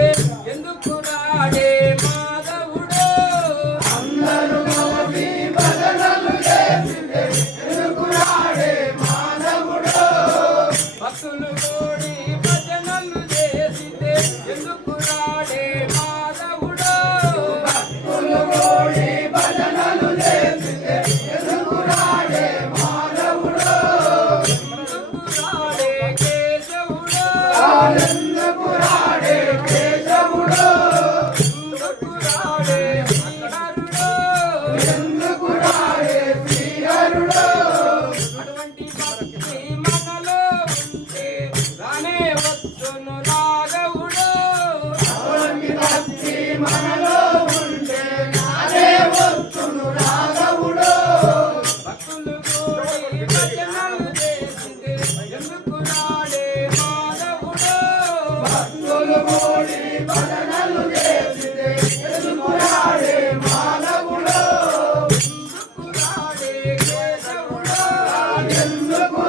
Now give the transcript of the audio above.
చేసితే ఎందుకు రాడే మాధవుడు అందరూ గోపి భజనలు చేసితే ఎందుకు రాడే మాధవుడు భక్తులు కోడి భజనలు చేసితే ఎందుకు రాడే మాధవుడు భక్తులు కోడి భజనలు చేసితే ఎందుకు రాడే మాధవుడు ఎందుకు రాడే కేశవుడు ఎందుకు రాడే కేశవుడు ఎందుకు రాడే హరుడు ఎందుకు రాడే శ్రీహరుడు అటువంటి భక్తి మనలో ఉంటే రానే వచ్చును రాఘవుడు అటువంటి భక్తి మనలో ఉంటే నాదే వస్తును రాఘవుడు భక్తులు కోడి భజనలు చేసితే ఎందుకు రాడే మాధవుడు భక్తులు కోడి భజనలు చేసితే ఎందుకు రాడే మాధవుడు ఎందుకు రాడే కేశవుడు ఎందుకు